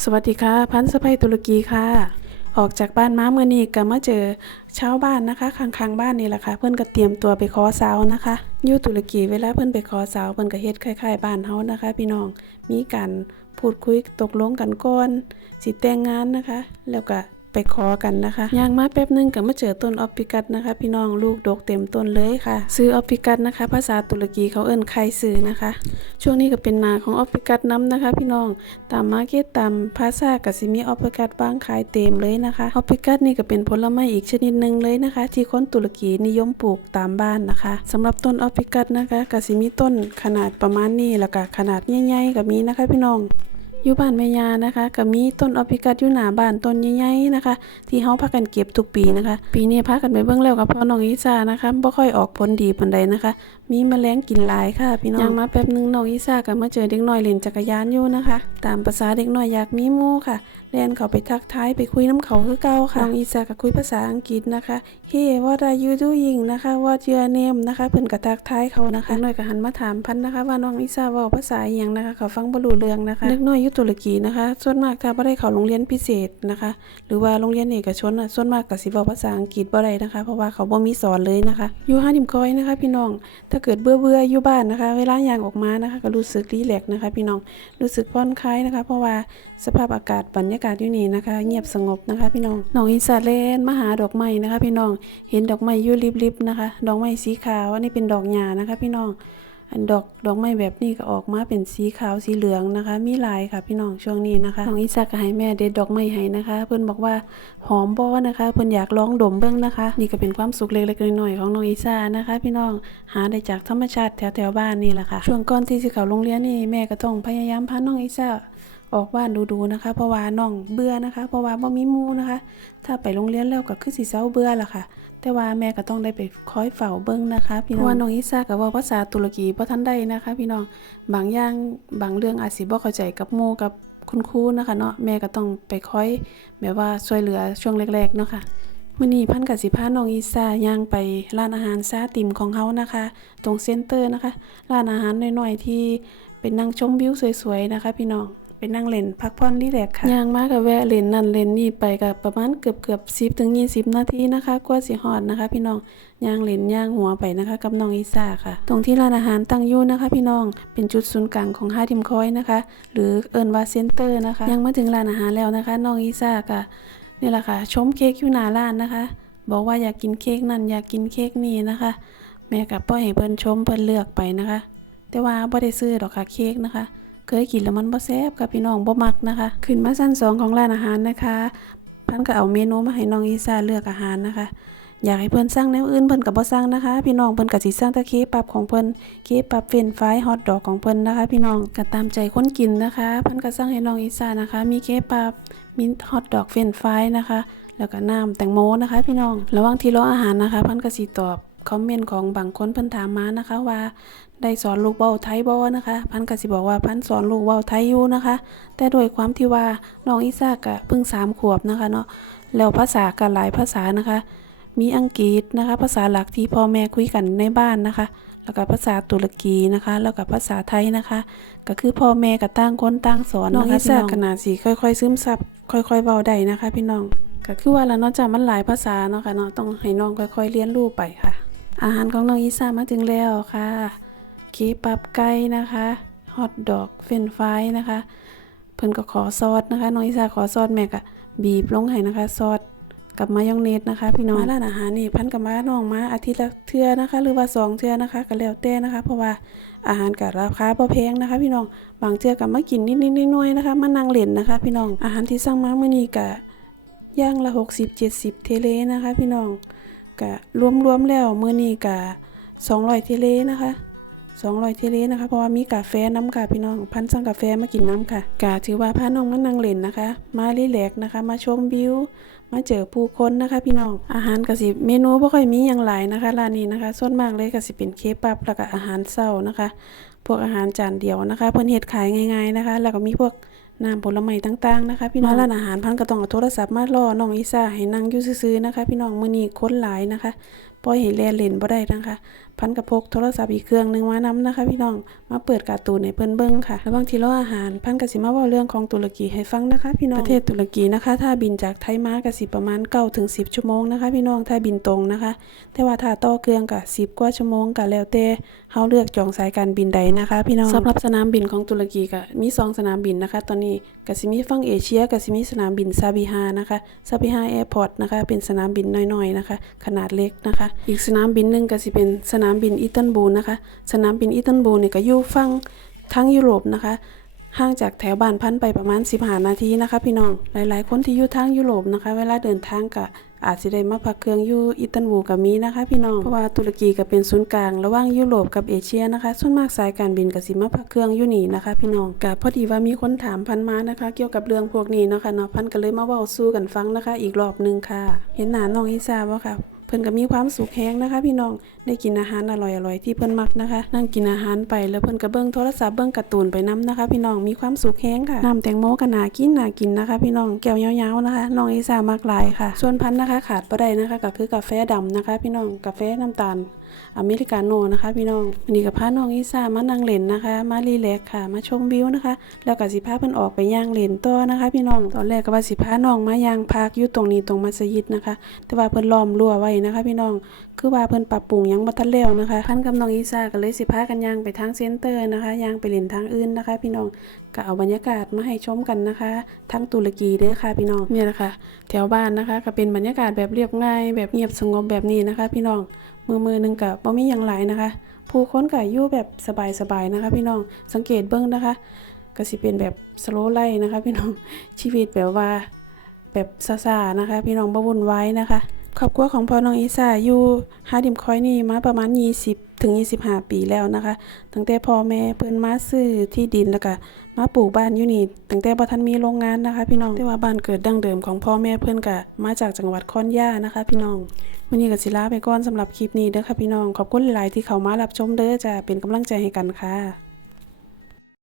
สวัสดีค่ะพันสะพายตุรกีค่ะ ออกจากบ้านมาเมื่อนี้ก็มาเจอชาวบ้านนะคะข้างๆบ้านนี่แหละค่ะ เพื่อนก็เตรียมตัวไปขอสาวนะคะอยู่ตุรกีเวลาเพื่อนไปขอสาวเพื่อนก็เฮ็ดคล้ายๆบ้านเฮานะคะ พี่น้องมีการพูดคุยตกลงกันก่อนสิแต่งงานนะคะ แล้วก็ ไปขอกันนะคะย่างมาแป๊บหนึงก็มาเจอต้นออฟฟิกัสนะคะ พี่น้องลูกดกเต็มต้นเลยค่ะ ซื้อออฟฟิกัสนะคะ ภาษาตุรกีเขาเอิ้นไคซื้อนะคะ ช่วงนี้ก็เป็นนาของออฟฟิกัสน้ำนะคะ พี่น้องตามมาร์เก็ตตามภาษาก็สิมีออฟฟิกัสวางขายเต็มเลยนะคะออฟฟิกัสนี่ก็เป็นผลไม้อีกชนิดหนึ่งเลยนะคะ ที่คนตุรกีนิยมปลูกตามบ้านนะคะสำหรับต้นออฟฟิกัสนะคะก็สิมีต้นขนาดประมาณนี้แล้วก็ขนาดใหญ่ๆก็มีนะคะ พี่น้อง อยู่บ้านแม่ยานะคะก็มีต้นออฟฟิกัสอยู่หน้าบ้านต้นใหญ่ๆนะคะ ที่เฮาพากันเก็บทุกปีนะคะ ปีนี้พากันไปเบิ่งแล้วกับพ่อน้องอีสานะคะบ่ค่อยออกผลดีปานใดนะคะ มีแมลงกินหลายค่ะ พี่น้องยังมาแป๊บหนึงน้องอีสาก็มาเจอเด็กน้อยเล่นจักรยานอยู่นะคะ ตามภาษาเด็กน้อยอยากมีหมู่ค่ะแล่นเขาไปทักทายไปคุยน้ำเขาคือเก่าค่ะน้องอีสาก็คุยภาษาอังกฤษนะคะ Hey what are you doing นะคะ What your name นะคะเพิ่นก็ทักทายเขานะคะเด็กน้อยก็หันมาถามพันนะคะ ว่าน้องอีสาเว้าภาษาอิหยังนะคะ เขาฟังบ่รู้เรื่องนะคะเด็กน้อยอยู่ตุรกีนะคะ ส่วนมากถ้าบ่ได้เข้าโรงเรียนพิเศษนะคะ หรือว่าโรงเรียนเอกชนน่ะส่วนมากก็สิเว้าภาษาอังกฤษบ่ได้นะคะ เพราะว่าเขาบ่มีสอนเลยนะคะ อยู่ห้าดิมคอยนะคะ พี่น้อง ถ้าเกิดเบื่อๆอยู่บ้านนะคะ เวลาย่างออกมานะคะ ก็รู้สึกรีแลกนะคะ พี่น้อง รู้สึกผ่อนคลายนะคะ เพราะว่าสภาพอากาศบรรยากาศอยู่นี่นะคะ เงียบสงบนะคะ พี่น้อง น้องอินสาเลนมาหาดอกไม้นะคะ พี่น้อง เห็นดอกไม้อยู่ริบๆนะคะ ดอกไม้สีขาวอันนี้เป็นดอกหญ้านะคะ พี่น้อง อันดอกดอกไม้แบบนี้ก็ออกมาเป็นสีขาวสีเหลืองนะคะ มีลายค่ะพี่น้องช่วงนี้นะคะน้องอิสาก็ให้แม่เด็ดดอกไม้ให้นะคะ เพื่อนบอกว่าหอมบ่นะคะเพื่อนอยากลองดมเบิ่งนะคะ นี่ก็เป็นความสุขเล็กๆน้อยๆของน้องอิสานะคะ พี่น้องหาได้จากธรรมชาติแถวๆบ้านนี่แหละค่ะช่วงก่อนที่จะเข้าโรงเรียนนี่แม่ก็ต้องพยายามพาน้องอิสา ออกบ้านดูๆนะคะ เพราะว่าน้องเบื่อนะคะ เพราะว่าบ่มีมูนะคะ ถ้าไปโรงเรียนแล้วก็คือสิเซาเบื่อล่ะค่ะ แต่ว่าแม่ก็ต้องได้ไปคอยเฝ้าเบิ่งนะคะพี่น้องเพราะว่าน้องอิซาก็เว้าภาษาตุรกีบ่ทันได้นะคะ พี่น้องบางอย่างบางเรื่องอาจสิบ่เข้าใจกับมูกับคุณครูนะคะเนาะแม่ก็ต้องไปคอยแบบว่าช่วยเหลือช่วงแรกๆเนาะค่ะมื้อนี้พันกับสิพาน้องอิซาย่างไปร้านอาหารซาติมของเฮานะคะ ตรงเซ็นเตอร์นะคะ ร้านอาหารน้อยๆที่เป็นนั่งชมวิวสวยๆนะคะ พี่น้อง ไปนั่งเล่นพักผ่อนรีแลกค่ะย่างมาก็แวะเล่นนั่นเล่นนี่ไปก็ประมาณเกือบๆ10ถึง20นาทีนะคะกว่าสิฮอดนะคะ พี่น้องย่างเล่นย่างหัวไปนะคะกับน้องอีซ่าค่ะ ตรงที่ร้านอาหารตั้งอยู่นะคะ พี่น้องเป็นจุดศูนย์กลางของฮาดิมคอยนะคะ หรือเอินว่าเซ็นเตอร์นะคะยังมาถึงร้านอาหารแล้วนะคะ น้องอีซ่าก็นี่แหละค่ะชมเค้กอยู่หน้าร้านนะคะ บอกว่าอยากกินเค้กนั่นอยากกินเค้กนี่นะคะ แม่ก็ปล่อยให้เพิ่นชมเพิ่นเลือกไปนะคะ แต่ว่าบ่ได้ซื้อดอกค่ะเค้กนะคะ เคยกินแล้วมันบ่แซ่บค่ะพี่น้องบ่มักนะคะ ขึ้นมาชั้นสองของร้านอาหารนะคะพันก็เอาเมนูมาให้น้องอีซ่าเลือกอาหารนะคะอยากให้เพิ่อนสั่งแนวอื่นเพิ่อนก็บ่สั่งนะคะ พี่น้องเพิ่อนก็สิสั่งต่เคปับของเพิ่อนเคปับเฟรนฟรายฮอทดอกของเพิ่อนนะคะ พี่น้องก็ตามใจคนกินนะคะ เพิ่นก็สั่งให้น้องอีซานะคะ มีเคปับมีฮอทดอกเฟรนฟรายนะคะ แล้วก็น้ำแตงโมนะคะ พี่น้องระหว่างที่รออาหารนะคะ เพิ่นก็สิตอบ คอมเมนต์ของบางคนเพิ่นถามมานะคะว่าได้สอนลูกเว้าไทยบ่นะคะ พันก็สิบอกว่าพันสอนลูกเว้าไทยอยู่นะคะ แต่โดวยความที่ว่าน้องอีซากก็เพิ่งสามขวบนะคะเนาะแล้วภาษาก็หลายภาษานะคะ มีอังกฤษนะคะ ภาษาหลักที่พ่อแม่คุยกันในบ้านนะคะ แล้วก็ภาษาตุรกีนะคะ แล้วก็ภาษาไทยนะคะ ก็คือพ่อแม่ก็ต่างคนต่างสอนน้องอีซากก็น่าสิค่อยๆซึมซับค่อยๆเว้าได้นะคะ พี่น้องก็คือว่าแล้วเนาะจ้ะมันหลายภาษาเนาะค่ะเนาะต้องให้น้องค่อยๆเรียนรู้ไปค่ะ อาหารของน้องอีซ่ามาถึงแล้วค่ะเคปับไก่นะคะฮอทดอกเฟรนฟรายนะคะ เพิ่นก็ขอซอสนะคะ น้องอิสาขอซอสแม่ก็บีบลงให้นะคะซอสกับมายองเนสนะคะ พี่น้องมาร้านอาหารนี่พันกับมาน้องมาอาทิตย์ละเทื่อนะคะ หรือว่าสองเทื่อนะคะก็แล้วแต่นะคะ เพราะว่าอาหารก็ราคาบ่แพงนะคะ พี่น้องบางเทื่อก็มากินนิดๆหน่อยๆนะคะมานั่งเล่นนะคะ พี่น้องอาหารที่สั่งมามื้อนี้ก็อย่างละ60 70เทเลนะคะ พี่น้อง ก็รวมๆแล้วมื้อนี้ก็200เทเลนะคะ200เทเลนะคะ เพราะว่ามีกาแฟน้ำค่ะพี่น้อง พันสั่งกาแฟมากินน้ำค่ะกาถือว่าพาน้องมานั่งเล่นนะคะ มารีแลกนะคะ มาชมวิว มาเจอผู้คนนะคะ พี่น้อง อาหารก็สิเมนูบ่ค่อยมีหยังหลายนะคะร้านนี้นะคะ ส่วนมากเลยก็สิเป็นเคปับแล้วก็อาหารเช้านะคะ พวกอาหารจานเดียวนะคะ เพิ่นเฮ็ดขายง่าย ๆนะคะ แล้วก็มีพวกน้ำผลไม้ต่างๆนะคะพี่น้องร้านอาหารพันก็ต้องเอาโทรศัพท์มารอน้องอีซ่าให้นั่งอยู่ซื่อๆนะคะ พี่น้องมื้อนี้คนหลายนะคะปล่อยให้แล่นเล่นบ่ได้นะคะ พันกับพกโทรศัพท์อีกเครื่องหนึงมานำนะคะ พี่น้องมาเปิดการ์ตูนให้เพิ่นเบิ่งค่ะระหว่างที่รออาหารพันก็สิมาเว้าเรื่องของตุรกีให้ฟังนะคะ พี่น้องประเทศตุรกีนะคะ ถ้าบินจากไทยมาก็สิประมาณ9ถึง10 ชั่วโมงนะคะ พี่น้องถ้าบินตรงนะคะ แต่ว่าถ้าต่อเครื่องก็10 กว่าชั่วโมงก็แล้วแต่เฮาเลือกจองสายการบินใดนะคะ พี่น้องสำหรับสนามบินของตุรกีก็มี2สนามบินนะคะตอนนี้ก็สิมีฝั่งเอเชียก็สิมีสนามบินซาบิฮานะคะซาบิฮาแอร์พอร์ตนะคะเป็นสนามบินน้อยๆนะคะ ขนาดเล็กนะคะ อีกสนามบินหนึ่งก็สิเป็นสนามบินอิตันบูลนะคะ สนามบินอิตันบูลเนี่ยก็อยู่ฝั่งทั้งยุโรปนะคะห่างจากแถวบ้านพันไปประมาณ 15 นาทีนะคะ พี่น้องหลายๆ คนที่อยู่ทางยุโรปนะคะ เวลาเดินทางก็ อาจสิได้มาพักเครื่องอยู่อิตันบูกับมีนะคะ พี่น้องเพราะว่าตุรกีก็เป็นศูนย์กลางระหว่างยุโรปกับเอเชียนะคะ ส่วนมากสายการบินก็สิมาพักเครื่องอยู่นี่นะคะ พี่น้องกับพอดีว่ามีคนถามพันมานะคะ เกี่ยวกับเรื่องพวกนี้นะคะเนาะพันก็เลยมาเว้าสู้กันฟังนะคะ อีกรอบหนึงค่ะ เห็นหน้าน้องอิซาบ่ค่ะ พิ่นก็มีความสุขแฮงนะคะ พี่น้องได้กินอาหารอร่อยๆที่เพิ่นมักนะคะ นั่งกินอาหารไปแล้วเพิ่นก็เบิ่งโทรศัพท์เบิ่งการ์ตูนไปน้ำนะคะ พี่น้องมีความสุขแฮงค่ะน้ำแตงโมก็น่ากินน่ากินนะคะ พี่น้องแก้วยาวๆนะคะน้องอีสามากหลายค่ะ ส่วนพันนะคะ ขาดบ่ได้นะคะก็คือกาแฟดำนะคะ พี่น้องกาแฟน้ำตาล อเมริกาโน่นะคะ พี่น้องวันนี้กับพาน้องอีสามานั่งเล่นนะคะ มารีแลกค่ะ มาชมวิวนะคะ แล้วก็สิพาเพิ่นออกไปย่างเล่นต่อนะคะ พี่น้องตอนแรกก็ว่าสิพาน้องมาย่างพักอยู่ตรงนี้ตรงมัสยิดนะคะ แต่ว่าเพิ่นล้อมรั้วไว้นะคะ พี่น้องคือว่าเพิ่นปรับปรุงยังบ่ทันแล้วนะคะพันกับน้องอีสาก็เลยสิพากันย่างไปทางเซ็นเตอร์นะคะย่างไปเล่นทางอื่นนะคะ พี่น้องก็เอาบรรยากาศมาให้ชมกันนะคะ ทั้งตุรกีเด้อค่ะพี่น้องเนี่ยแหละค่ะแถวบ้านนะคะ ก็เป็นบรรยากาศแบบเรียบง่าย แบบเงียบสงบแบบนี้นะคะ พี่น้องมือมือหนึงกับบ่มีอย่างหลายนะคะ ผู้คนก็อยู่แบบสบายๆนะคะ พี่น้องสังเกตเบิ่งนะคะก็สิเป็นแบบสโลไล่นะคะ พี่น้องชีวิตแบบว่าแบบซาๆนะคะ พี่น้องบ่วุ่นวายนะคะครอบครัวของพ่อน้องอีสาอยู่ฮาดิมคอยนี่มาประมาณ 20 ถึง 25 ปีแล้วนะคะ ตั้งแต่พ่อแม่เพิ่นมาซื้อที่ดินแล้วก็มาปลูกบ้านอยู่นี่ตั้งแต่บ่ทันมีโรงงานนะคะ พี่น้องแต่ว่าบ้านเกิดดั้งเดิมของพ่อแม่เพิ่นก็มาจากจังหวัดคอนย่านะคะ พี่น้องวันนี้ก็สิลาไปก่อนสำหรับคลิปนี้เด้อค่ะพี่น้องขอบคุณหลายที่เข้ามารับชมเด้อจ้ะเป็นกำลังใจให้กันค่ะ